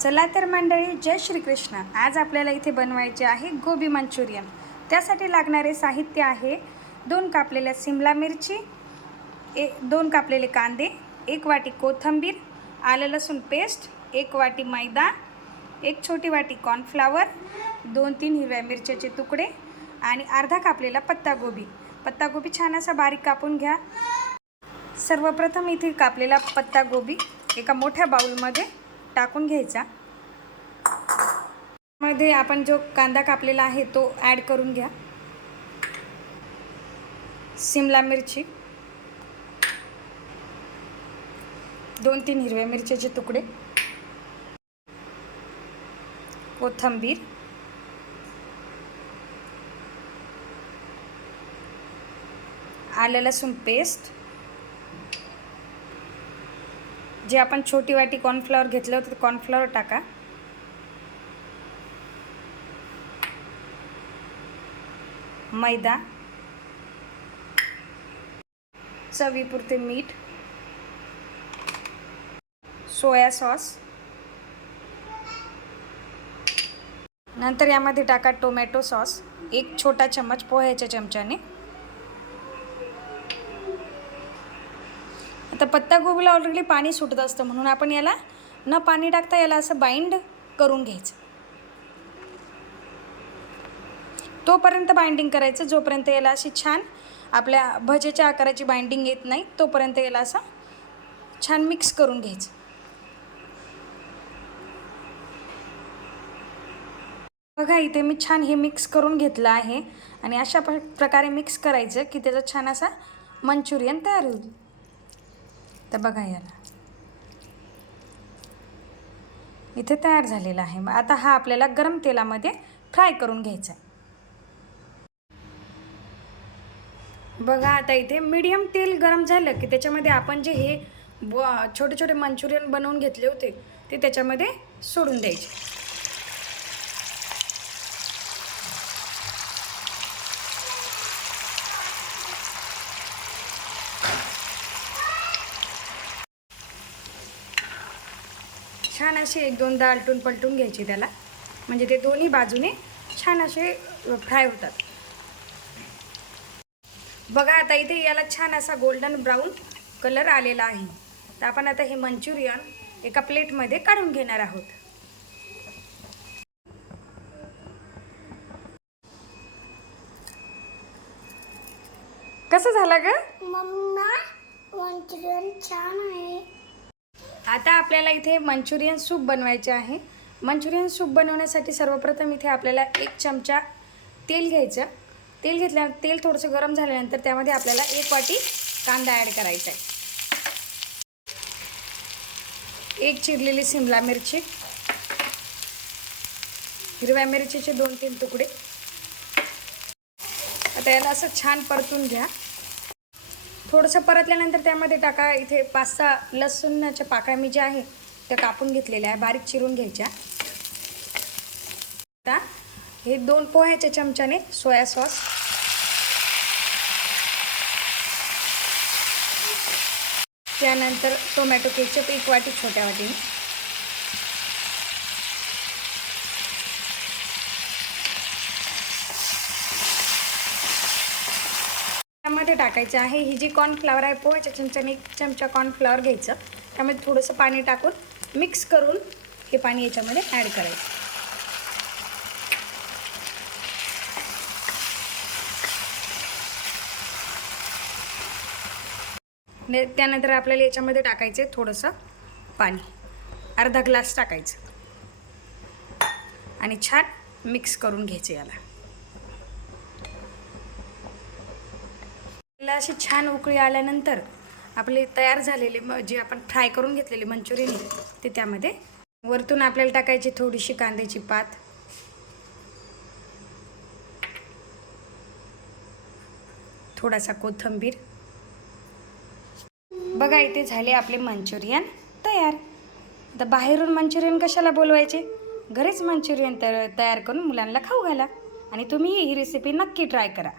चला तर मंडळी जय श्रीकृष्ण. आज आपल्याला इथे बनवायचे आहे गोबी मंचुरियन. त्यासाठी लागणारे साहित्य आहे दोन कापलेल्या सिमला मिरची ए दोन कापलेले कांदे एक वाटी कोथिंबीर आलं लसूण पेस्ट एक वाटी मैदा एक छोटी वाटी कॉर्नफ्लावर दोन तीन हिरव्या मिरच्याचे तुकडे आणि अर्धा कापलेला पत्तागोबी पत्तागोबी छान असा बारीक कापून घ्या. सर्वप्रथम इथे कापलेला पत्तागोबी एका मोठ्या बाऊलमध्ये टाकून घ्यायचा. मध्ये आपण जो कांदा कापलेला आहे तो ॲड करून घ्या. सिमला मिरची. दोन तीन हिरव्या मिरच्याचे तुकडे. कोथंबीर. आलं लसूण पेस्ट जे आपण छोटी वाटी कॉर्नफ्लॉवर घेतलं होतं ते कॉर्नफ्लॉवर टाका. मैदा. चवीपुरते मीठ. Soya sauce. नंतर यामध्ये टाका टोमॅटो सॉस. एक छोटा चम्मच पोह्याच्या चमच्याने. आता पत्तागोबीला ऑलरेडी पाणी सुटत असतं म्हणून आपण याला न पाणी टाकता याला असं बाइंड करून घ्यायचं. तोपर्यंत बाइंडिंग करायचं जोपर्यंत याला अशी छान आपल्या भजेच्या आकाराची बाइंडिंग येत नाही तोपर्यंत याला असं छान मिक्स करून घ्यायचं. बघा इथे मी छान हे मिक्स करून घेतलं आहे आणि अशा प प्रकारे मिक्स करायचं की त्याचा छान असा मंचुरियन तयार होईल. तर बघा याला. इथे तयार झालेला आहे. मग आता हा आपल्याला गरम तेलामध्ये फ्राय करून घ्यायचा आहे. बघा आता इथे मीडियम तेल गरम झालं की त्याच्यामध्ये आपण जे हे छोटे छोटे मंचुरियन बनवून घेतले होते ते त्याच्यामध्ये सोडून द्यायचे. छान असे एक दोनदा आलटून पलटून घ्यायचे त्याला. म्हणजे ते दोन्ही बाजूने छान असे फ्राय होतात. बघा आता इथे याला छान असा गोल्डन ब्राऊन कलर आलेला आहे. तर आपण आता हे मंचुरियन एका प्लेटमध्ये काढून घेणार आहोत. कसं झालं ग? मम्मा मंचुरियन छान आहे. आता आपल्याला इथे मंचुरियन सूप बनवायचे आहे. मंचुरियन सूप बनवण्यासाठी सर्वप्रथम इथे आपल्याला एक चमचा तेल घ्यायचं. तेल घेतल्या तेल थोडंसं गरम झाल्यानंतर त्यामध्ये आपल्याला एक वाटी कांदा ॲड करायचा आहे. एक चिरलेली सिमला मिरची. हिरव्या मिरचीचे दोन तीन तुकडे. आता याला असं छान परतून घ्या. थोडंसं परतल्यानंतर त्यामध्ये टाका. इथे पाच सहा लसूणाच्या पाकळ्या मी ज्या आहे त्या कापून घेतलेल्या आहे. बारीक चिरून घ्यायच्या. आता हे दोन पोह्याच्या चमच्याने सोया सॉस. त्यानंतर टोमॅटो केचप एक वाटी छोट्या वाटीने. त्यामध्ये टाकायचे आहे. ही जी कॉर्नफ्लावर आहे पोह्याच्या चमच्याने एक चमचा कॉर्नफ्लावर घ्यायचं. त्यामध्ये थोडंसं पाणी टाकून मिक्स करून हे पाणी याच्यामध्ये ॲड करायचं. ने- त्यानंतर आपल्याला याच्यामध्ये टाकायचे थोडंसं पाणी. अर्धा ग्लास टाकायचं. आणि छान मिक्स करून घ्यायचं याला. आपल्याला अशी छान उकळी आल्यानंतर आपले तयार झालेले म जे आपण फ्राय करून घेतलेले मंचुरियन ते त्यामध्ये वरतून आपल्याला टाकायची थोडीशी कांद्याची पात. थोडासा कोथिंबीर. बघा इथे झाले आपले मंचुरियन तयार. तर बाहेरून मंचुरियन कशाला बोलवायचे? घरीच मंचुरियन तर तयार करून मुलांना खाऊ घाला. आणि तुम्ही ही रेसिपी नक्की ट्राय करा.